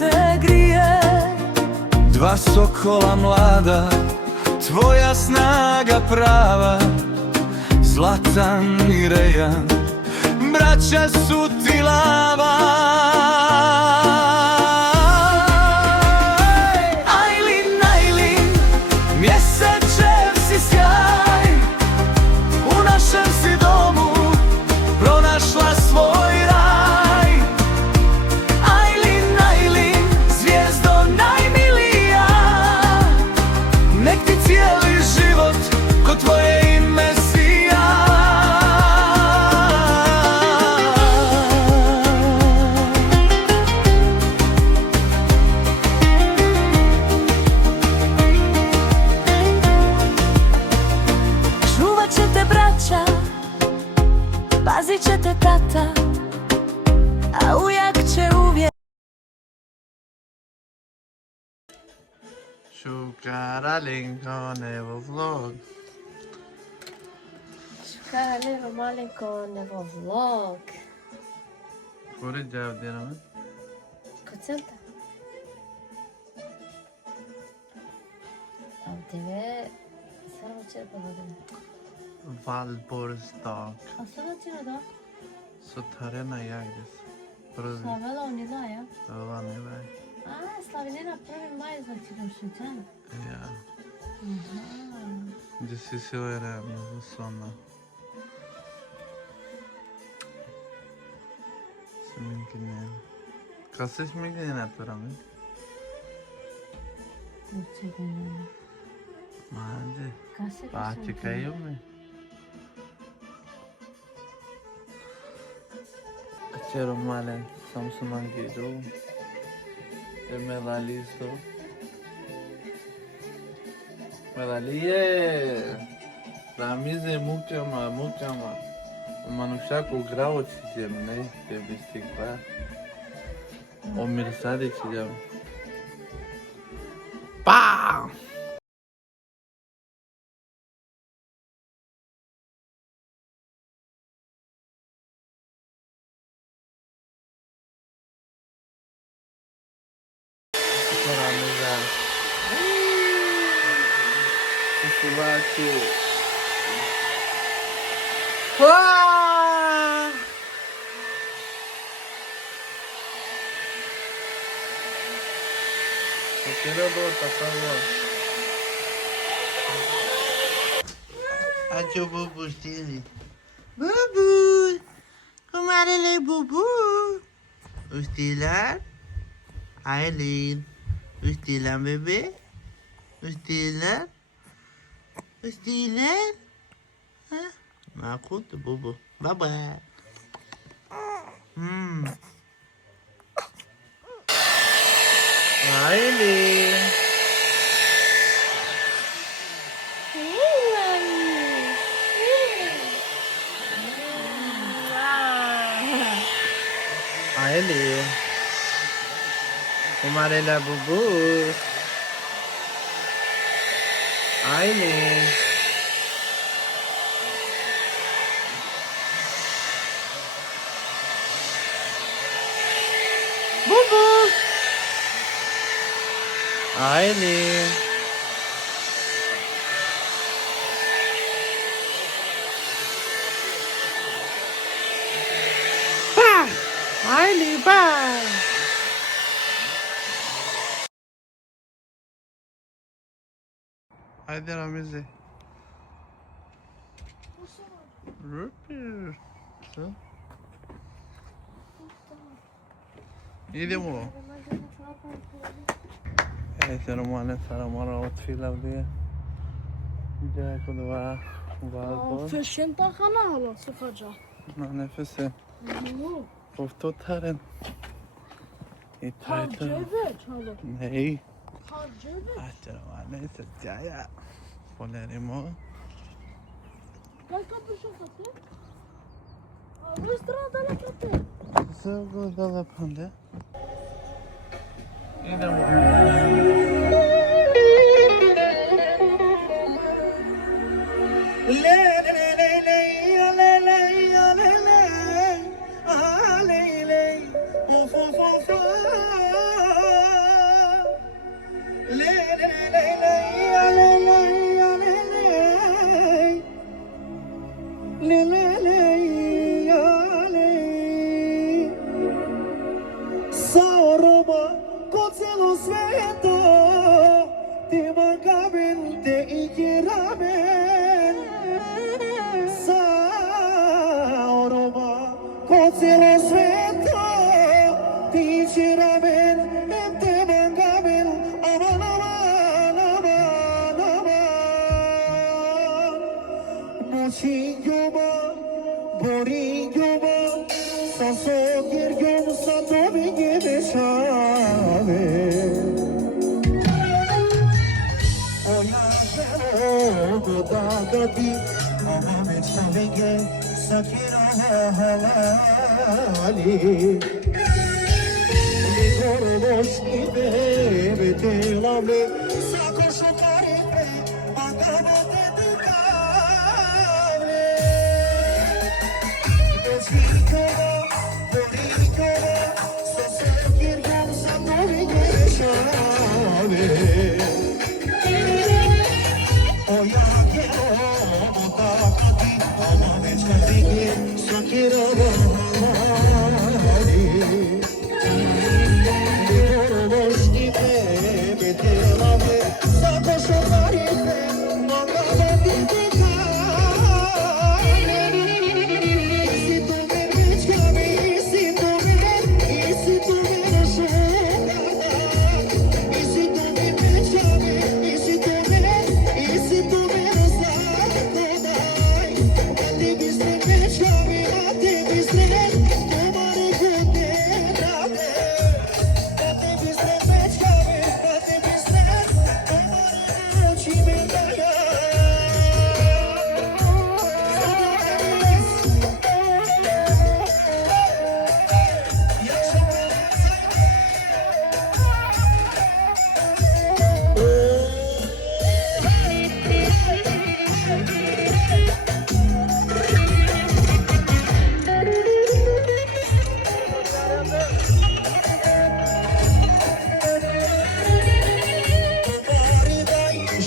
se grije. Dva sokola mlada, tvoja snaga prava, Zlatan i Rejan, braća su ti lava. Ajlin, Ajlin, mjesečev si sjaj, u našem si domu pronašla svoj raj. Ajlin, Ajlin, zvijezdo najmilija, nek ti cijeli život ko tvoje ime sija. Čuvat će te braća, pazit će te tata, a ujak će uvijek. Shukaralenko never vlog. Šukaralenko malenko nevo vlog. Kore cevap deneme? Kod centa? Tebe samo čerpa vodene. Valborgsdag. A sada ti ne da? Så tar jag när jag det. Prvi. Slavela unila, ja? Ova ne vaj. A, slavinina 1. maj znači rošećan. Ja. Gdje si silera mnogo sona. Sminkine. Kad se sminkine naturam? Čekaj, ne. Hadi. Kase Pa çıkayım mı? Açıyorum malen. Samsun'dan geliyorum. Medalista. Medalije! Ramize mukama, mukama. Manuşak o gravo çizeceğim ne? Tebristik var. O mirsade çizeceğim. BAM! Churrasco. Ah! Eu quero outra, por favor. Acho o bubu dele. Bubu! Como é ele, bubu? O Stilan? Aileen. O Stilan, bebê? O Stilan? Stilan? Ma conta, bobo. Baba. Aileen. Aileen. Umarela bubu. Aileen. Bubu. Aileen. Bah! Aileen, bah! Haydi Ramizi. Rüpür. Sen? İyi mi? Selam aleyküm, selam aleyküm. Lavdiye. Gel kudu var. Fischen takana hala sıkacak. Nefesi. Koftu tarın. İtaytı. Harcevet hala. Ney? Harcevet. Selam aleyküm. Caya. Polerimo. Gel kapışın kapı. Restoranda la kapı. Zıvı da lapande. İyi mi? svento Ti mancamen te ikiramen Sa oroma Cose lo svento Ti ikiramen Te mancamen Aman aman aman aman Muchingyuma Boringyuma Saso girgum sato bingi şave Dagati Ama çavenge sakira halali Likoroş gibi betelavle Sako şokari Magama dedikavle Bezikova Borikova Sose girgan satori geçave Oya Sakira Bahari Likoroş gibi betelavle Sako şokari Magama dedikavle Isi tu ver biçkami Isi tu ver şokada Isi tu ver biçkami Isi tu ver zakoda Ate bizne biçkami Ate bizne Tomare kote nade Ate bizne biçkami Ate bizne Tomare koçime daya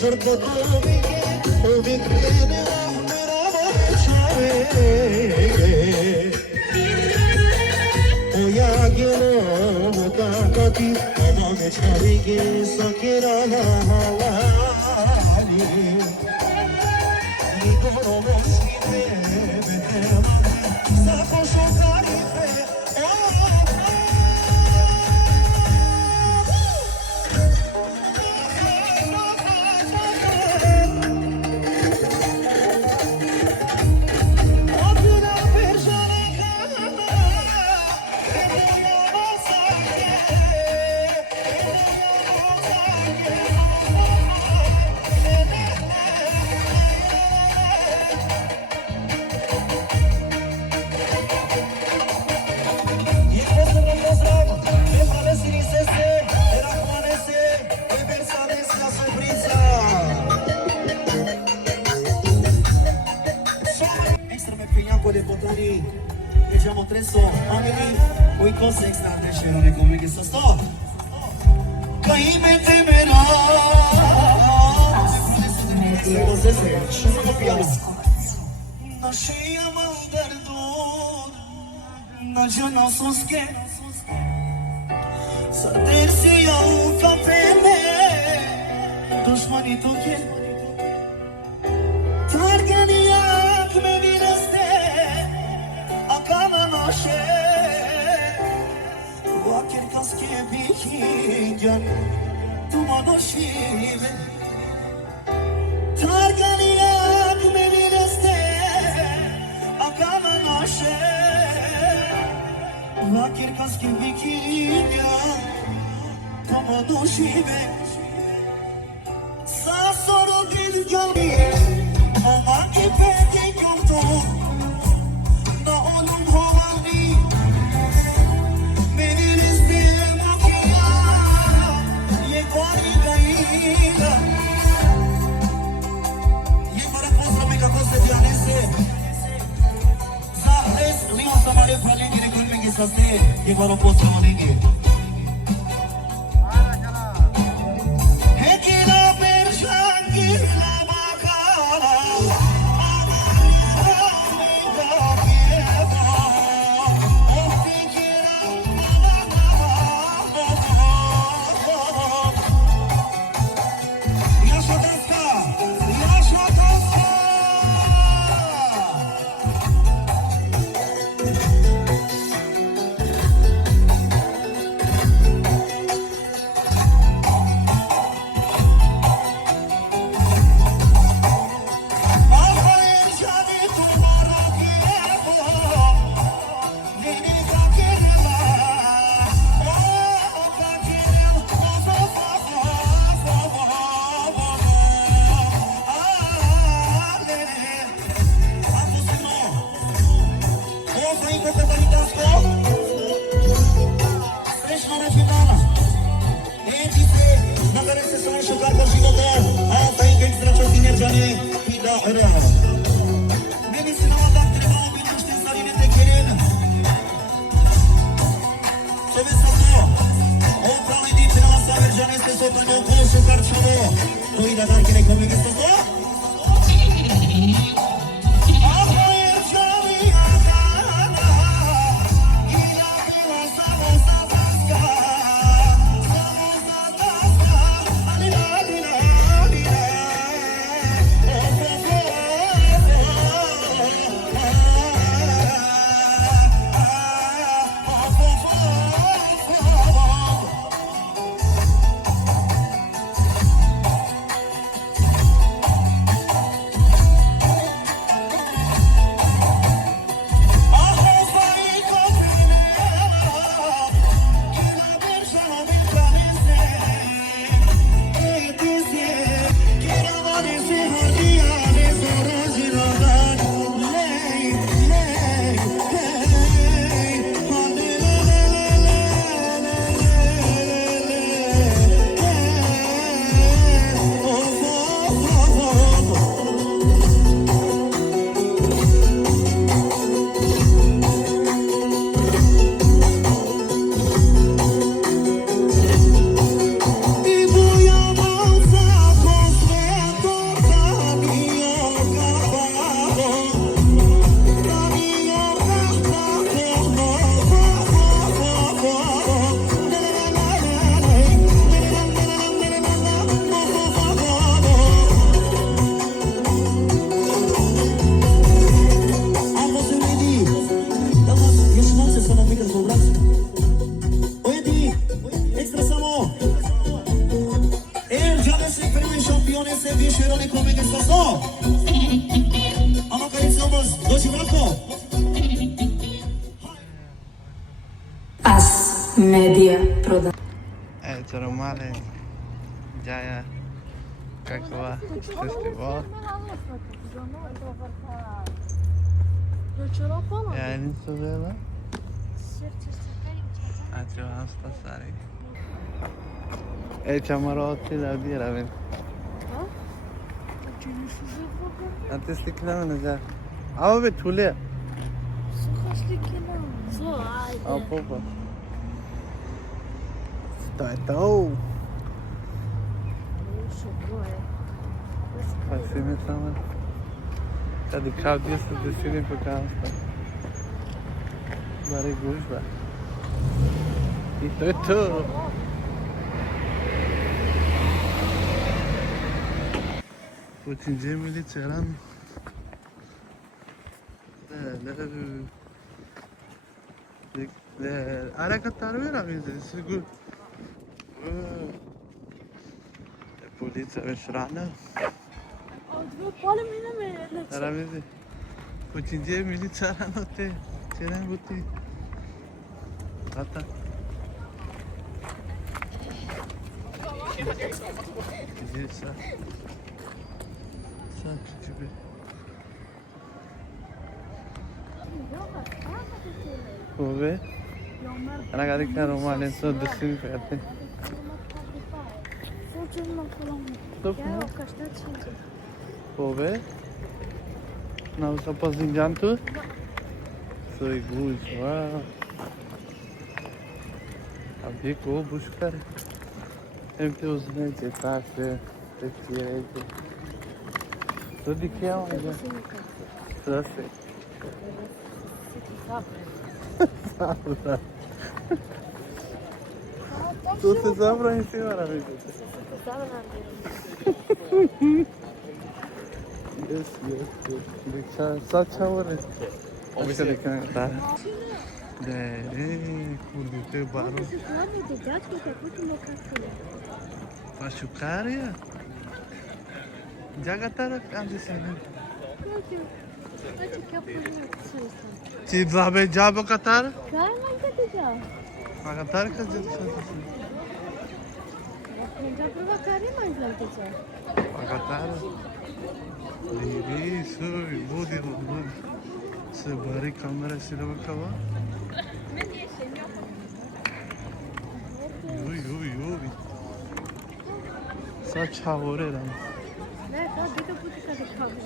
Şarkıtı o beklene ahmera çare O ya gelo mutakati ama meçhavige sakira halali Likoroş gibi betelavle Sako şokari Diciamo tre so, family, voi cose extra piacevole come che sto Kai me temera Sono piano Nascia mal dardon Na jana soske Sa tersi au kapene Dushmani tuke Targani ak me viraste Akana naše Vakir kaske bihigen Tuma došive Targani jak me vireste Akana naše Vakir kaske bihigen Tuma došive Sa soru dil gölgi Ama ipeke yurdu Na onun havani Meniliz diye makia Ye kwani gaila Ye para posa mega cosa di anese Zahres Lima samare palengi de gulmengi saste Ye para posa malengi Hekila pershangi la bakala Öyle. Beni sinemadan telefonu bilmiştin sarının tekerin. Sobe sato. O praledi sinema saber janeste sotanyo kosu karçalo. Toyi da dar gerek o bilgi soto. As Media Production. Evet, Romale Jaya Kakava Festival. Yani Suvela. Acho hasta sari. Chamarote la diera ven. Artistikler mi ne? Ama bir tule. Apopa. Então, assim mesmo, tá de cabeça descendo para cá, barigudos, vai. E tudo. Putince militeran. Ara katar ver abi, seguro. Polizia veşrana. Ara bizi. Putince militeran ote. Çenen buti. Hatta. Güzel. Sen küçük bir. Ove. Ragazzi che romane sono disinfette. Ove. Não só pazinhando tu. Foi bus, wow. Abi ko buscar. Hem te uzne cetașe, te tirete. Tu de que é onde? Să se. Sabe. Tu se zabra em cima, amigo. Yes. Deixa só chavore. Acho que tá. Curte barul. Machucare? Jaga tara am zis. Ce zabe jabă Qatar? Care mai deja? Ma Qatar că zic să. Deja prova care mai deja? Ma Qatar. Libi sui budi. Se bari kamera sile bakava. Ui. Saç havore lan. Ne? dito po kita di kami.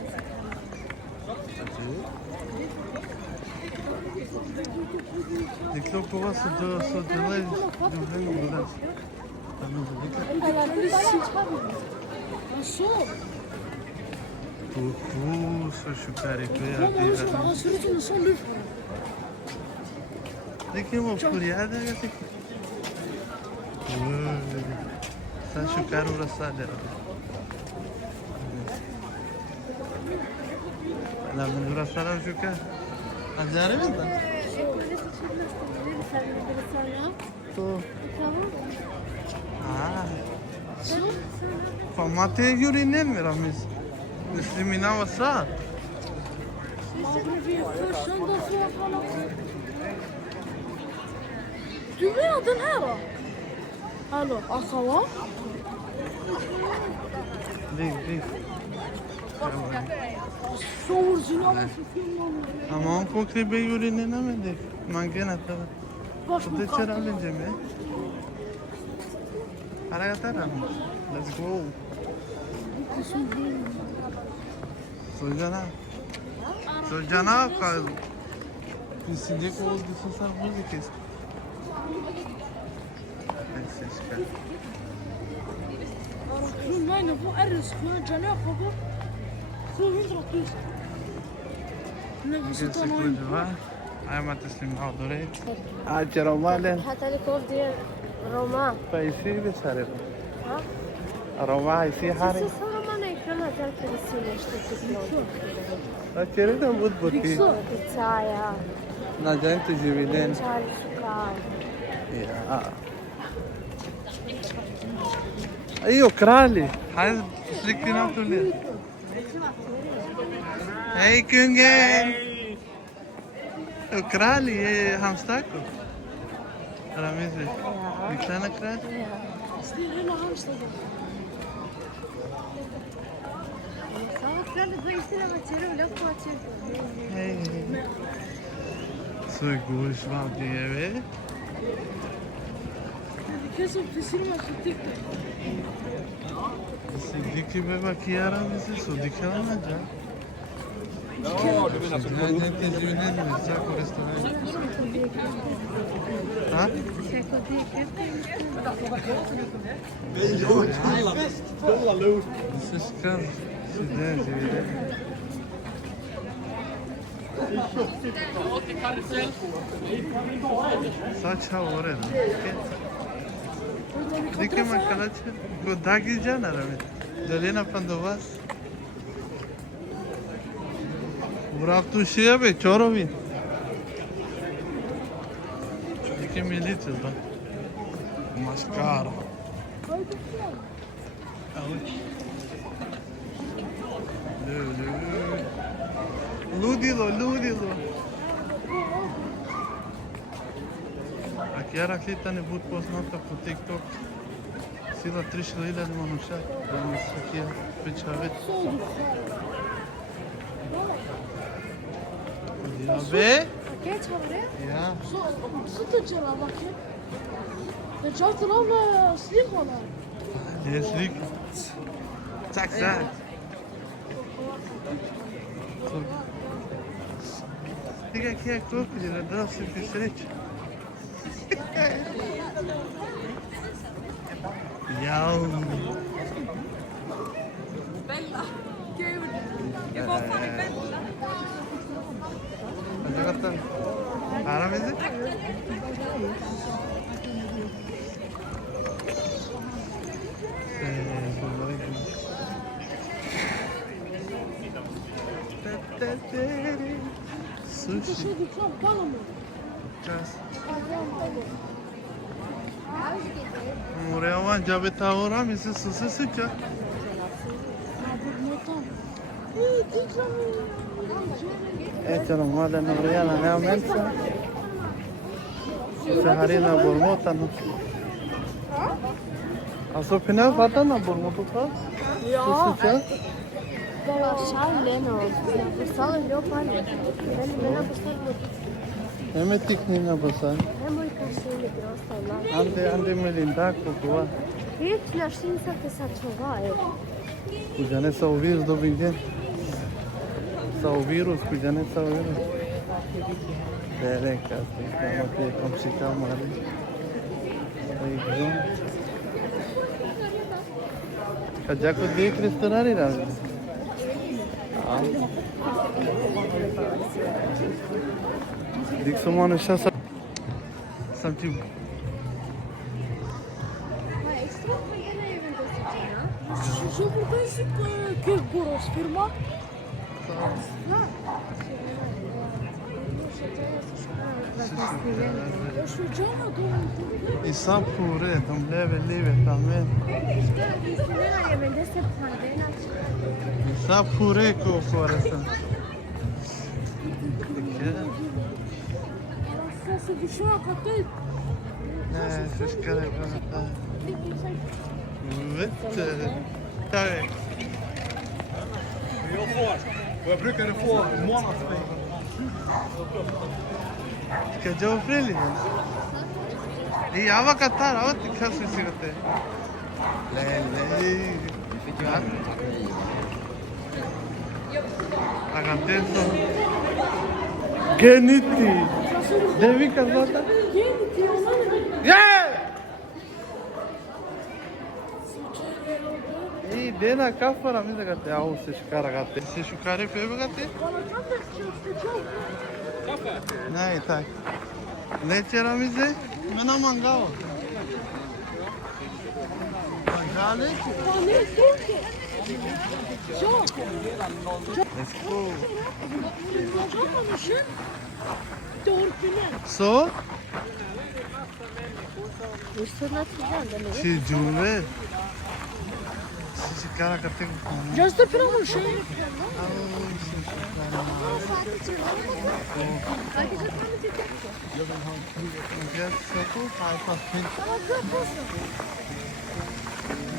Diklo kova su delay du venu budas. Tamam diklo. Nasıl? Tu su şu karikaya Ama değil. nasıl? Sürücü nasıl lüf? Diklo mu kuriyada getik. Sen şu kar urası hadi. La burası lan şu kar. Acayip mi? Tu. Famate yürüyen mi Ramiz? Müslümina vasa. Dünyadan her o. Alo, akava? Dik. Soğurcunu ama Ama on kokri be yürüyen ne mi dik? Mangena tabi. baş Bu mı da kaldı? çeralince mi? Hareket Ramiz. Let's go. Sojana kal. Düşünecek oldu sen müzik ist. Şunu ben bu arız, şunu canı yapalım. Şunu bırakıyoruz. Ne güzel tamam. أيما تسليم حاضري عجر مالين حتى الكوف ديال روما فايسي بسارب ها روما هيسي حاري صار ما نيكرنا تاع السينما اشتكيت أكيد ده بود بوتي بتاعيا نجان تجيبين شعر السكر يا أيوة كرالي هاي تسلكتي ناتولي هاي كونجي كرالي همستاكو رميزي بكتانا كرالي Sinirine hamstladım. Hey. Så gosh var det ve. Kesin pişirme sütük. Sidiki be bakiyara bizi sudiki alınca. Ne tecrübeden mi? Sako restoran. Ha? This is good. Sizden ziyade. Saç ha oraya. Dike makalaç. Bu dagi jana rame. Dalena pandovas. Burak tu şeye be çorovi. Dike militi da. Mascara. Ludilo. Chiar actività ne but poznata po TikTok. Sila 3.000 manusha, da nas sakija pečavet. Ja be? Geç oraya. Ja. Süt içeri bakayım. Ya çarptın ama silik ona. Deslik. Çak çak. Diga ki je kopili, da se ti sreće. Jao. Bella. Che vuoi fare bella? Cosa fatto? Ara mezi? Sushi. Şey dükkan bana mı? Čas. Moreavan džabe tavora mislim su se sjeća. Eto nam mlada Norijana nema mensa. Saharina bormota no. A so pina fata na bormotu ka? Ya. Su sjeća? Шарлено, написала Леопард. Мен написала Eme tiknina basa. Nemoj красивый просто. Ande melinda kokova. Вие нашинца те сачувае. Kujane sa o vírus do bingen. Sa o vírus, kujane sa o vírus. Dere kaste, kama ke kamsika mali. Ekdom. Kaja ko dekh restorani na. Dik somanışa samti. Що продає кекборос фірма? Я швидчана думаю. İnsan pure, tam leve, tamam. İnsan pure koku arasın. Це дешево коти. Ne, ses kare kare. Evet. Tabii. We brukar få månadspeng. Ska jag frili? Jag var katar, jag vet inte kanske sigatte. Lele. Ja. Agante så. Geniti. Devi kazata. Yeah! İyi, dena kafara mı da gatte? Au se şukara gatte. Se şukare pe gatte? Nein, tak. Ne ceramize? Mena mangao. Mangale? Let's go. So? Si Juve. Si cara kate ko. Just the promotion. Gel soku hayfa.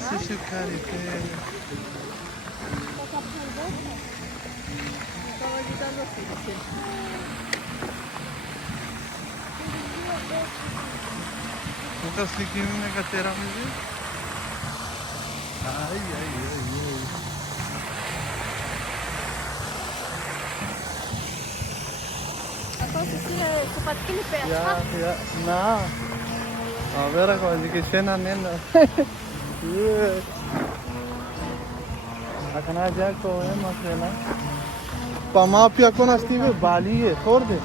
Si şukari pe. Nunca sei que me gatera mesmo. Ai. Ya, na. A ver, agora que cena nena. Akana já com é mas Pamapia com as tive Bali, torde.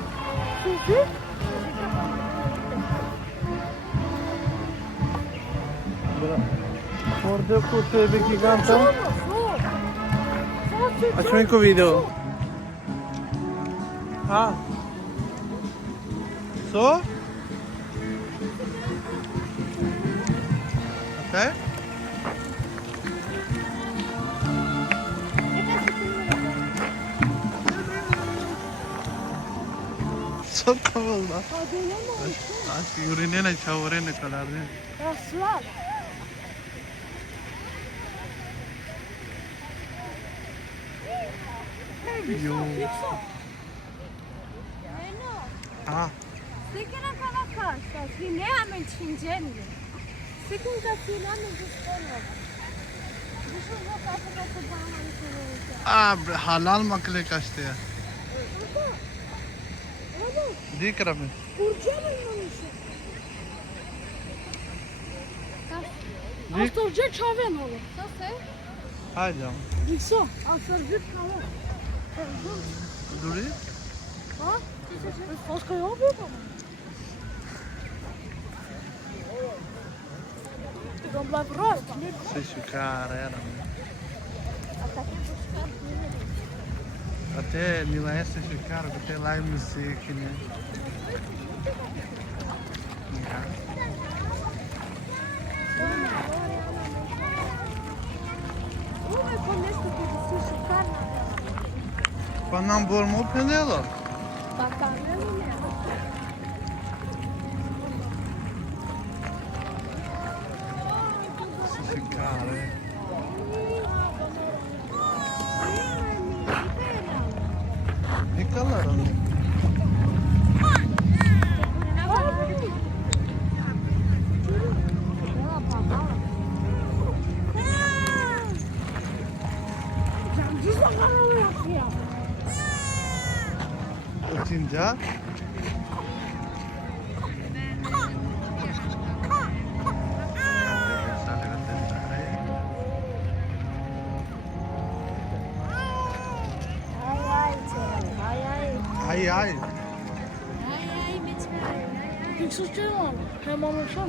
Torde ko tebe ki ganta. Açmayın ko video. Ha. So? Okay. Çok havalı. Aşk yürüne ne çavure ne kadar ne? Aslan. Yo. Ha. Sekina kalaka, ne amen çincendi. Sekunda filan mı halal makle kaçtı ya. Dik rabi. Astorca çaven olur. Haydi canım. Dikso. Astorca çaven. Duri. Ha? Başka yok mu? Dobra, bro. Se chucara era. Até Milan se chucara, até lá em música, né? Panam bormo pendelo. Se chucara, é. Ne kadar onu? già? Ai ai. Ik zou zeggen, helemaal nog zo.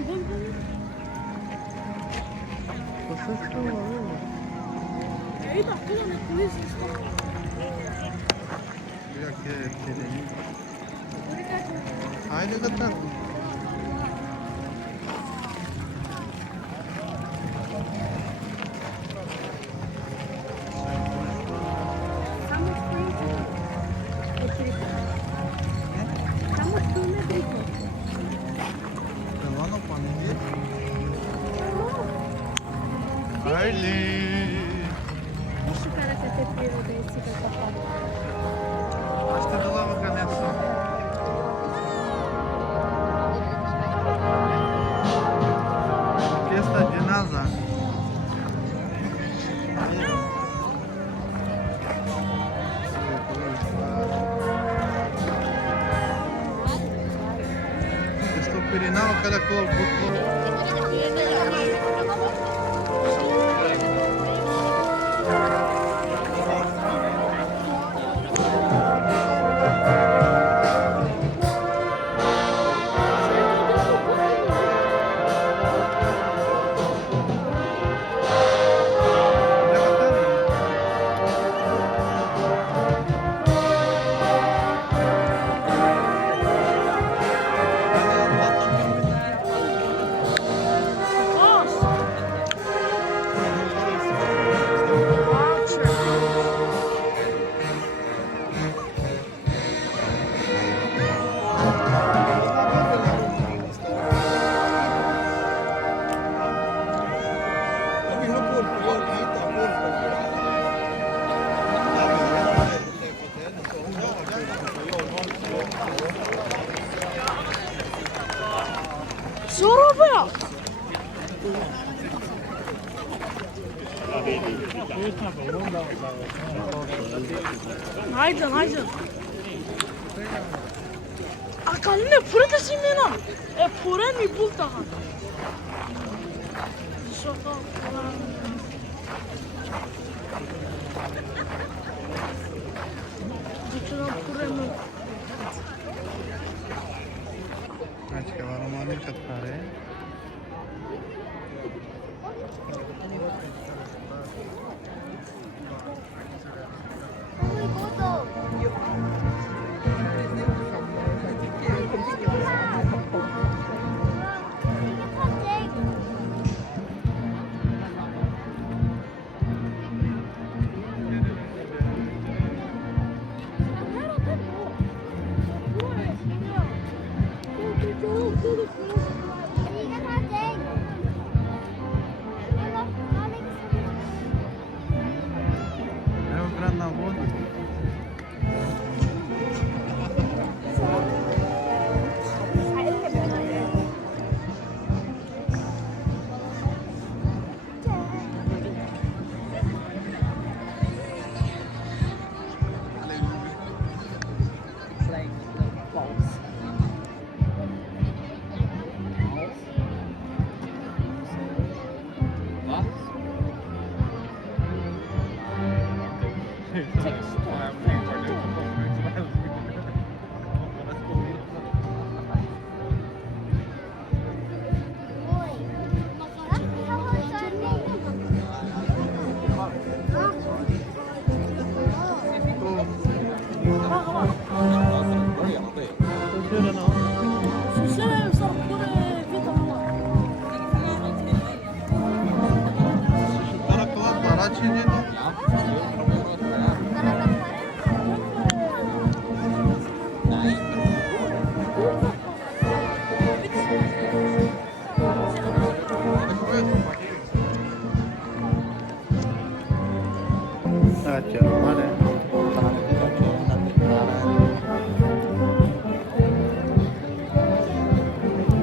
Cosa stavo? İyi bak, kılan polis işte. Ya che hai le katta? Vanno panini. Hailey. Что дала наконец-то? Orquestra de NASA. Estou perinando cada clube. Sonra bak. Haydi, haydi. Akalına pırda simena. Pura mi bulta. Şaka. Dikkat pura mi? Acho que ela não manda em Cataré. Eu entrando na rua.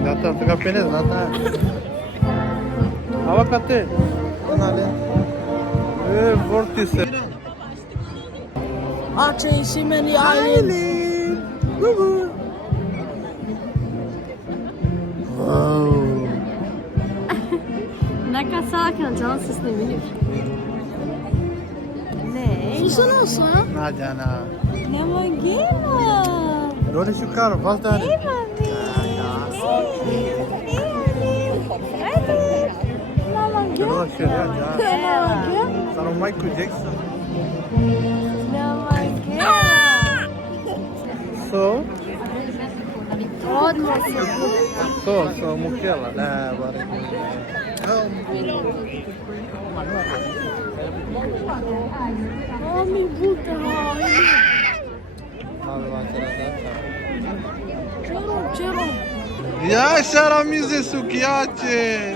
Data, fica beleza, data. Avakate. Onale. Vortice. Ace simeni aile. Wow. Neka sakin, can sesini bilir. Ne? Susana sen. Najana. Ne var gema? Dole şu kar, bas tane. Chalo şuraya ya. Sana Michael Jackson. So, so mukela. La bari. Mami puta. Čero. Ja szaramizy sukiacie.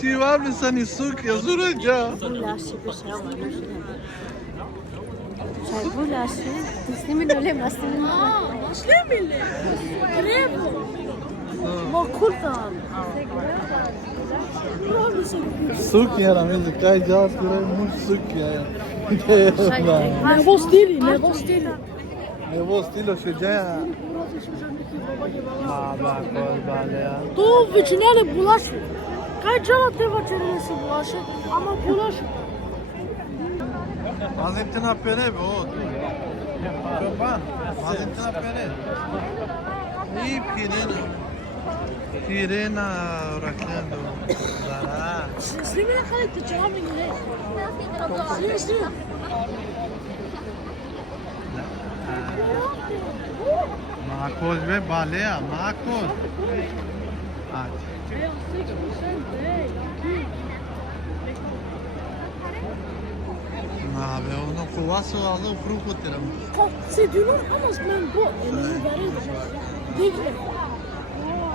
Çivar mı seni suk yazılınca? Bulaşı bir şey var. Çay bulaşı. Müslümin öyle mi? Müslümin öyle. Slemili. Krevo. Makultan. Suk yaramızı kayacağız buraya muş suk ya. Nego stili. Ne bu stilo şuca. Baba koy bale ya. Tu vecinele bulaş. Kaj džava treba červesi bulaše, ama bulaš. Valentina Pere be o. Çoban. Valentina Pere. İyi Pirena. Pirena rakendo. Zara. Slimi na kada te čava mi ne. Slimi. Makoz ve bale ya. Makoz. Hadi. Abi onu kuvası aldı fruko teram. Se diyor ama ben bu. Elini verir. Digle.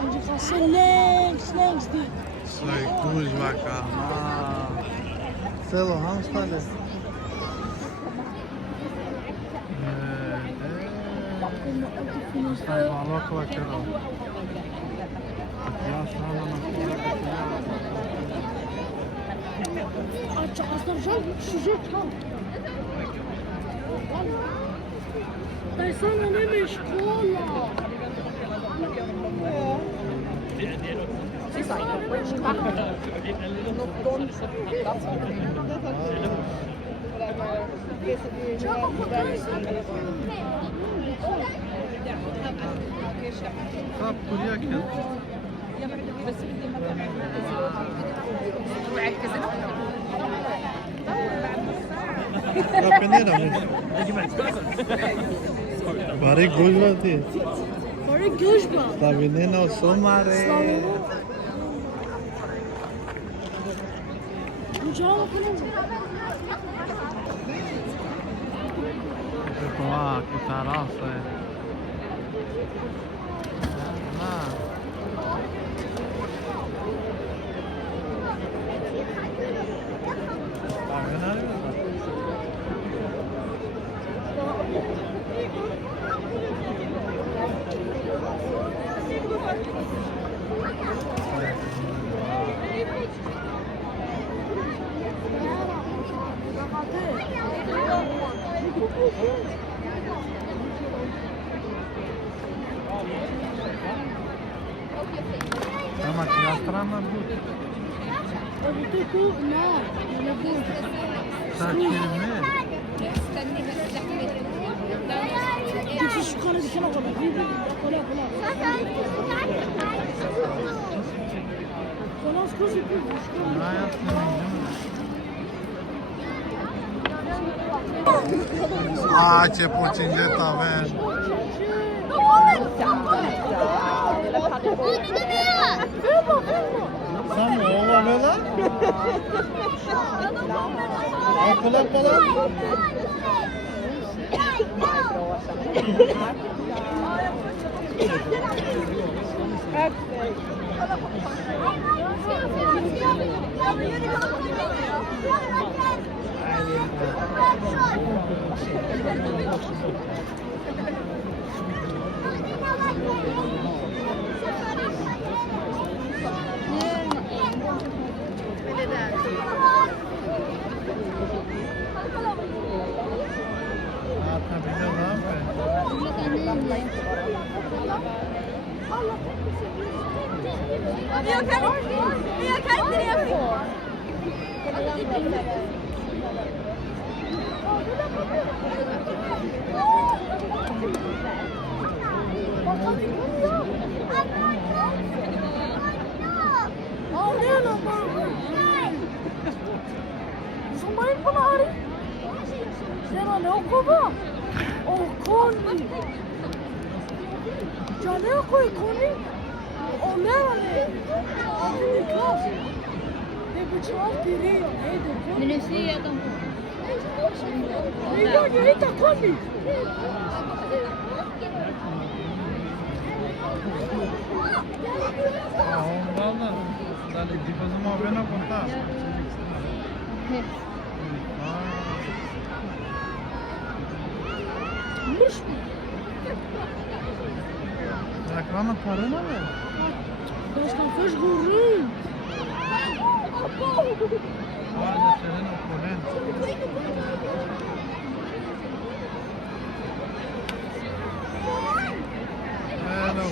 Onde você längs dit. Soy kuj vaka. Selo hans pale. Stai malok vakero. Ya sana Açıkçası şişe çal. Daj sana neme škola. Kap kurya kent. Ya penera mı? Bari gojvati. Bari göçba. Slavinena somare. Bu cevap bakın. Qua, che taraffe. Ma che la strana brutta. Sa che me. Git şu kanı dikene kola. Kola. Kola skozi bir. Ma ja ce pucingeta ven. Samo ova vela? Akula pala? Sumayin pa na hari. Sera ne oku ba? O koni. Jane ako koni. O nera ne. Ni klas. Ne bıçak biri. Minüsü adam. Ne ya ne ta koni. Ondan da dali dipazıma bana konta. Muş. Ekrana tarına mı? Başka fiş gurun. Hadi senin okulun. Hello.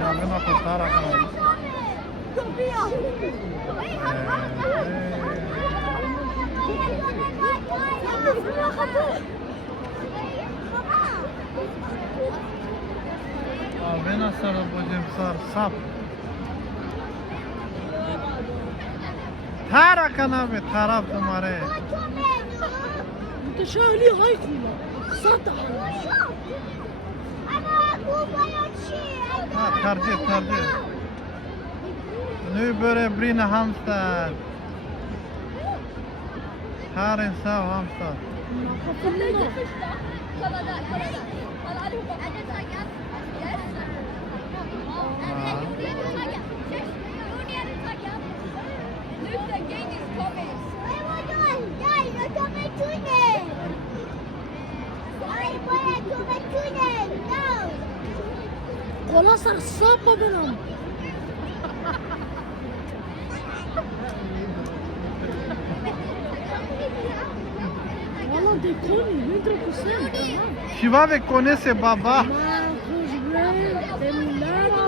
Ya bana kontar akan. Bana sarı bacım sar sap. Tarakan abi taraf तुम्हारे. Müteşahli haykula. Sata. Ha tercih. Nu börjar brinna Halmstad. Här är en sav Halmstad. Kola sar sapa benim. Valla de koni, dentro do céu. Și va ve conese baba. Marcos Bray, de Milano.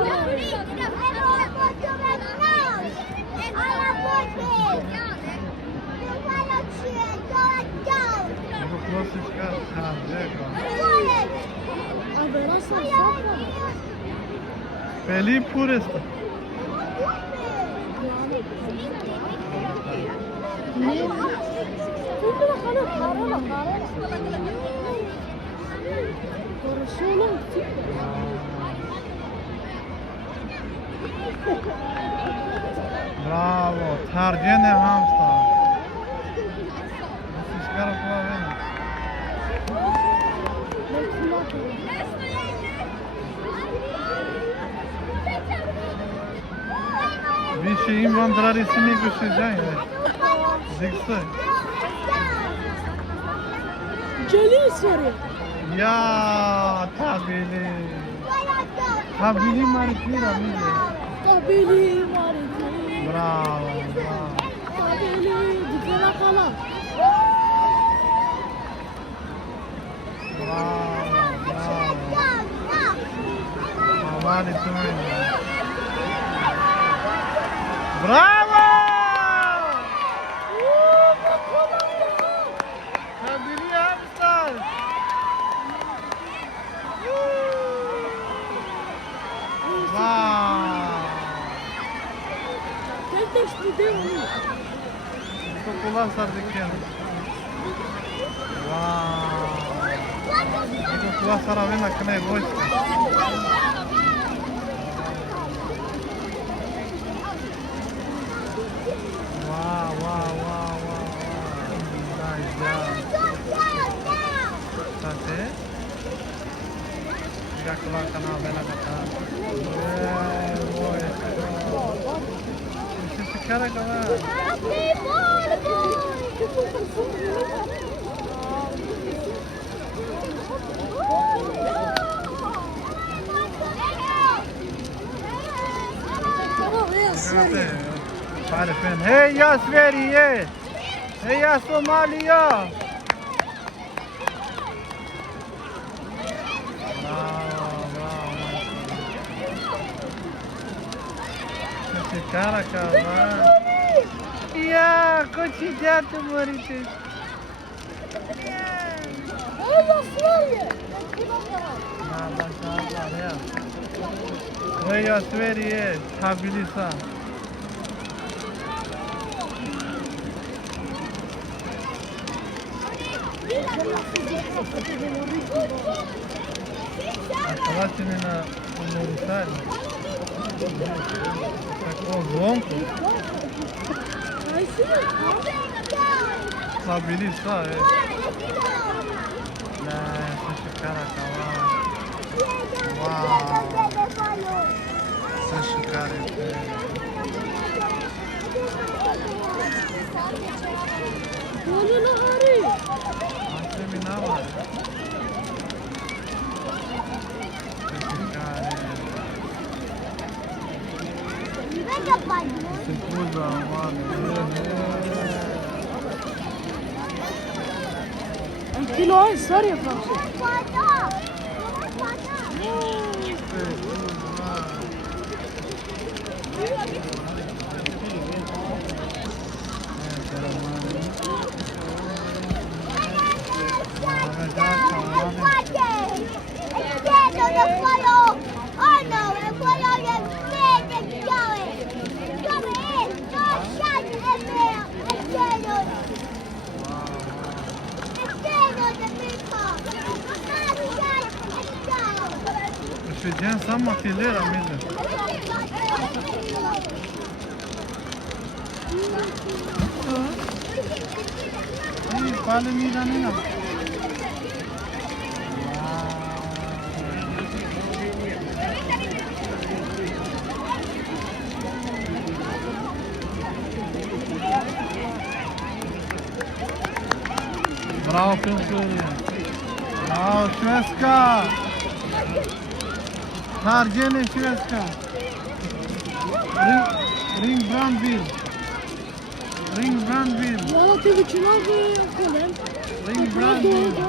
Bu klasiska handlägga. Haverá sar sapa. Feliz puresta. Bravo, tercihne Halmstad. Nasıl çıkarıp kullanayım? Bir şey invandrarisini göstereceğim. Zikse. Celil sarı. Ya tabili. Tabili marifira mili. Kabili marifira. Bravo. Kabili dikene kalan. Bravo. Havali tümün. Bravo! Tabili Halmstad. Tente estudei ali. Popular sardiken. Wow. Popular saravena kne vojska. Wow. Nice job. Sate. Tiga keluar kanal bela kata. Boy. Sisi sekarang kawan. Arifin. Hey ya Sverige! Hey ya Somalia! Bravo. Esse cara, cavalo. Ya, cotidiano morite. Olha Sverige! Veja Sverige, Tbilisi. Akvačeni na Mauritaniji. Tako zvonko. Tbilisi, Ne, se šikara kava. Wow. Se šikarite. Olha lá, Ari! Anche mi nama. Se scusa, Anche lo è storia forse. Švedien samo filera mizne. Ih, pale mi da nina. Bravo, Filip. Bravo, Švedska. Harcene Švedska. Ring Brandville. Guarda che vicino che Ring Brandville.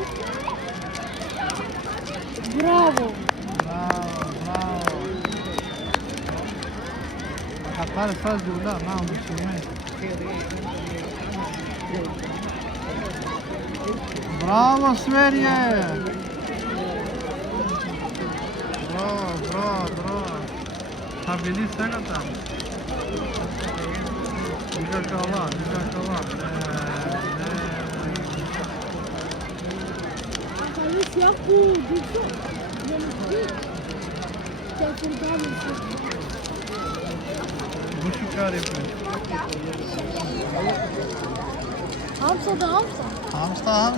Bravo! Qatar faz dolar, não, musulmán. Bravo, Sverige! Bra. Tbilisi kadar. Güzel kalan. Aí se é tudo, isso. Que é fundamental isso. Bu şu kar yapıyor. Hamza da Hamza. Hamsta.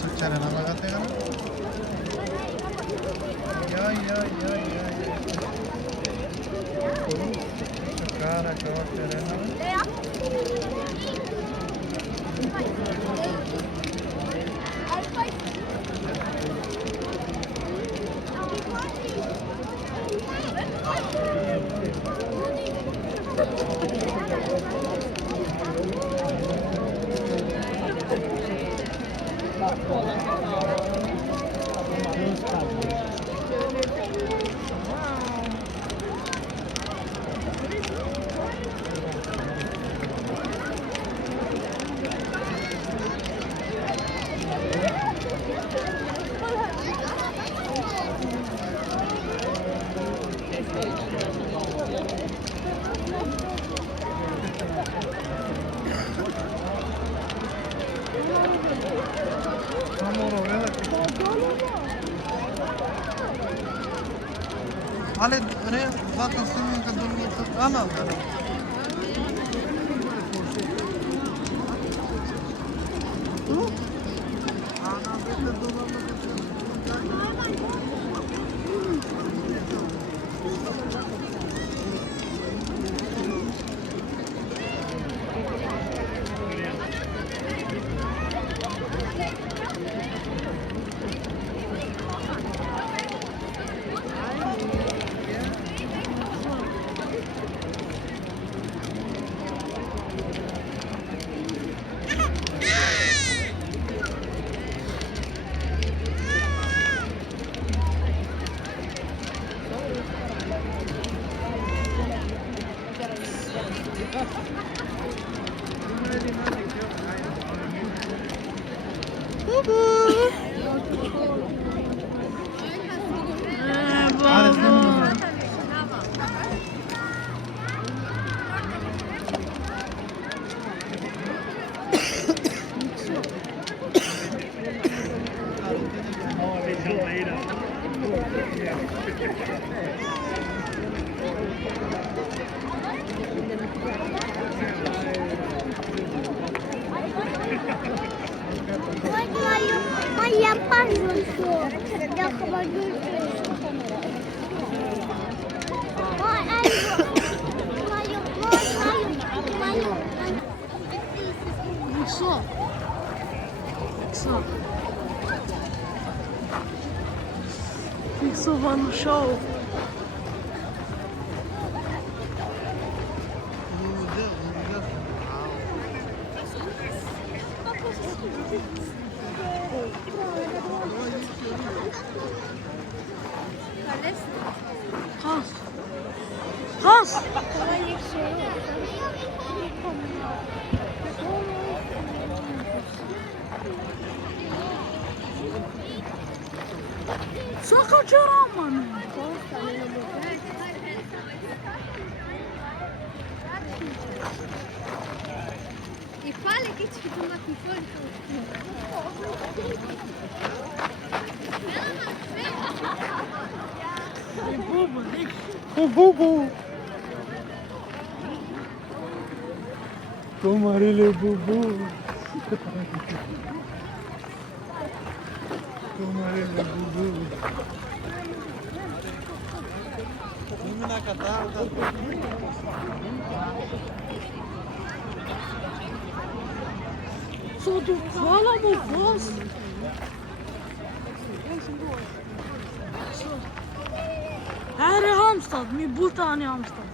Succede una bagatela. Ya. Cara, Ale zaten senin kadar ama Mai yapar mısın? Yakama görüşürüz. Fixo va no show. Hans. Hans. Só que eu tirar, mano. E fala que te ficou uma pifone. O bubu. Tomarele bubu. Tomarele bubu. Mimina katata. Só do fala, meu voz. Här är Halmstad, min botan i Halmstad.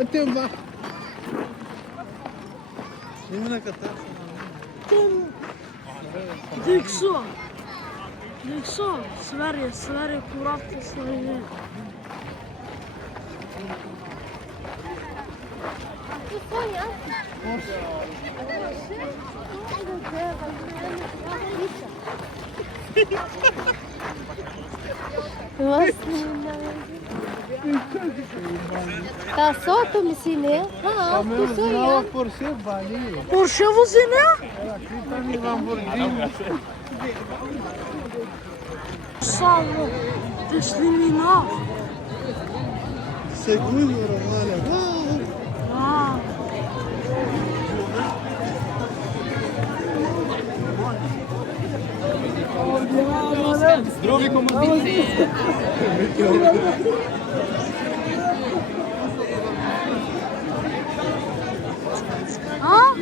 Até vai. Mimina katata. Dixo. Dixo. Sverige, Sverige, kurat i Sverige. Tá solto, me ensinei. Ah, Meu sinal por ser bali. Porsche você, né? Aqui tá no Lamborghini. Salvo. Teslimina. Segundo, olha. Ah. Zdrowie komandnicy. Ah?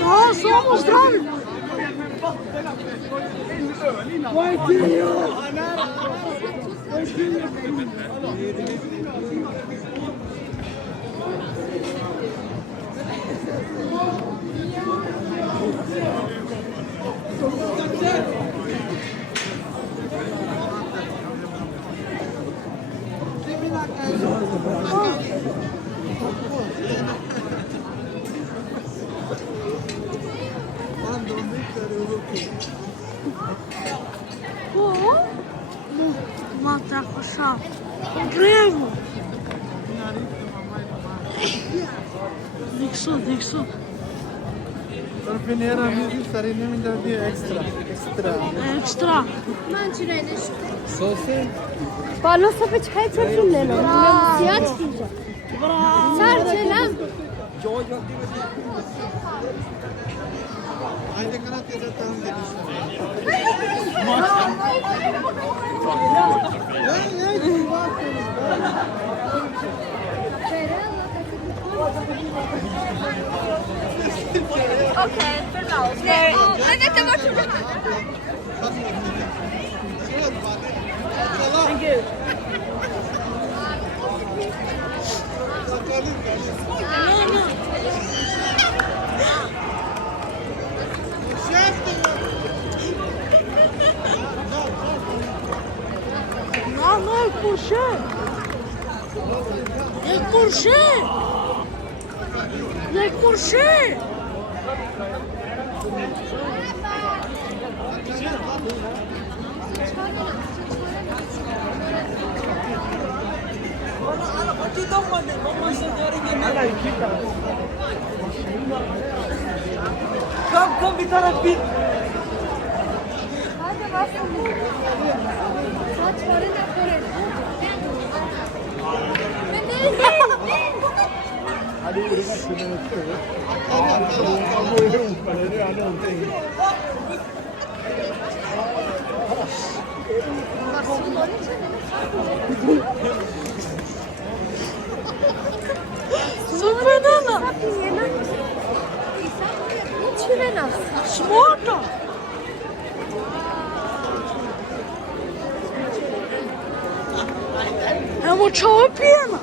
No, somos zdrowi. Mata așa. Brevu. Dixu. Sarfiniera mizi sarine mi dadi extra. Extra. Sose. Pa nu să faci hai să filmele. Negociați deja. Sarcela. Haydi kana teza tam dedi. مرشد یک مرشد یک مرشد Kom bir taraf bir. Zupinina. Smarta. Evo čao pijena.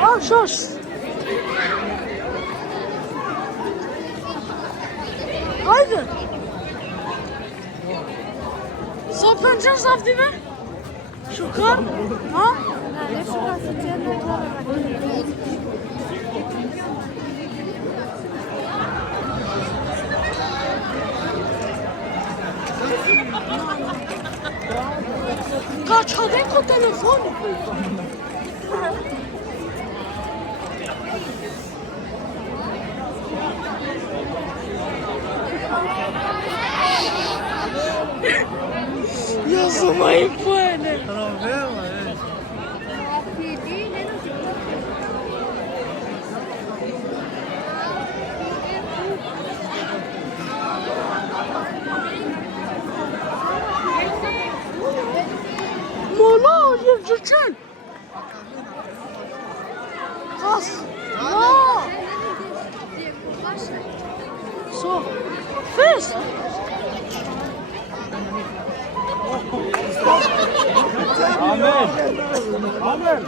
A, šoš. Haydi. Saplanacağız değil mi? Şukar. Ha? Kaç hadi ko telefon. Yazmayı böyle. Mola yiyeceksin. Kas. No. So. Fist. Amen. Amen.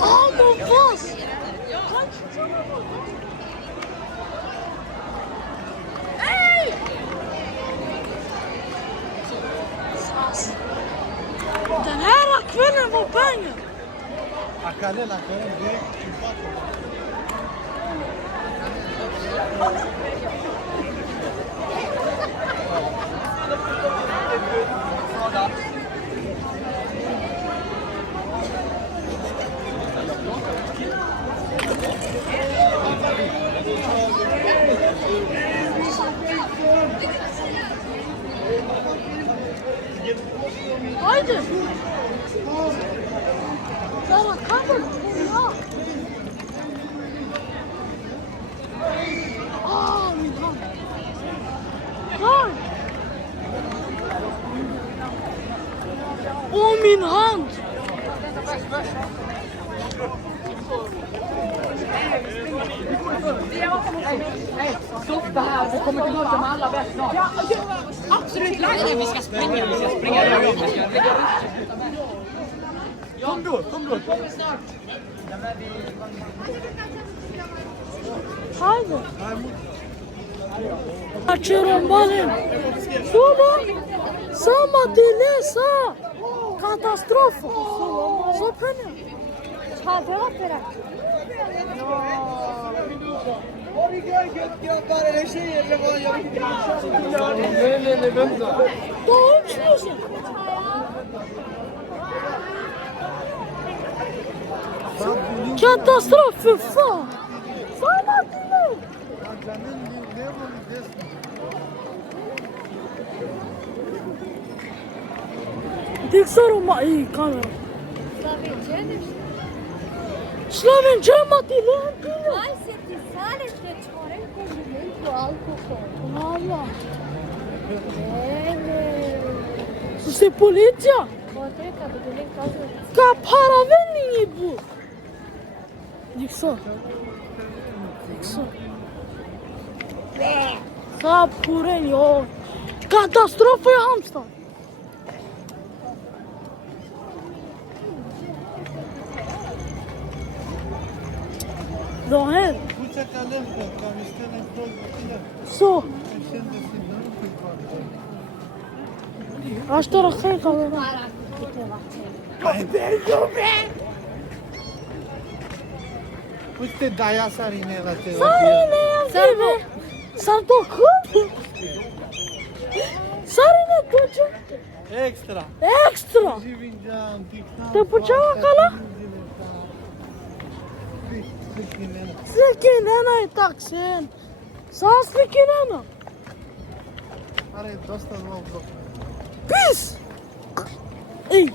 Alma fast. Hey! Den här kvällen var pengar. Acadela, Haydi. Sana kabul. Ya. Aa, Milhan. Hay. O Milhan. Stopp det här, vi kommer tillbaka med alla bäst snart. Ja, absolut. Nej, vi ska springa. Kom då. Haydi. Açıyorum balım. Solo. Sama dilesa. Katastrofa. Zapene. Hadi opera. Doğum musun? Katastrofe fa. Sama dile. تكسروا معي كاميرا Slaven, ce mă tine? Hai să te sare de ciorel cu alcohol. Mama. Se poliția? Potreka da ne kaže. Ca paravelni bu. Dikso. Sa puren yo. Katastrofă e Hamstad. Dohen. Pucha calefo, camistel en flor, So. scende sin nu Aș te răcăi camera. Uite, daia sarine la te. Sarine zive. S-ar docând? Sarine duce. Extra. Extra. Și vingeam, ticam. Te puceau acolo? Slikinena e taxen. Sa slikinena. Are dosta lov. Pis.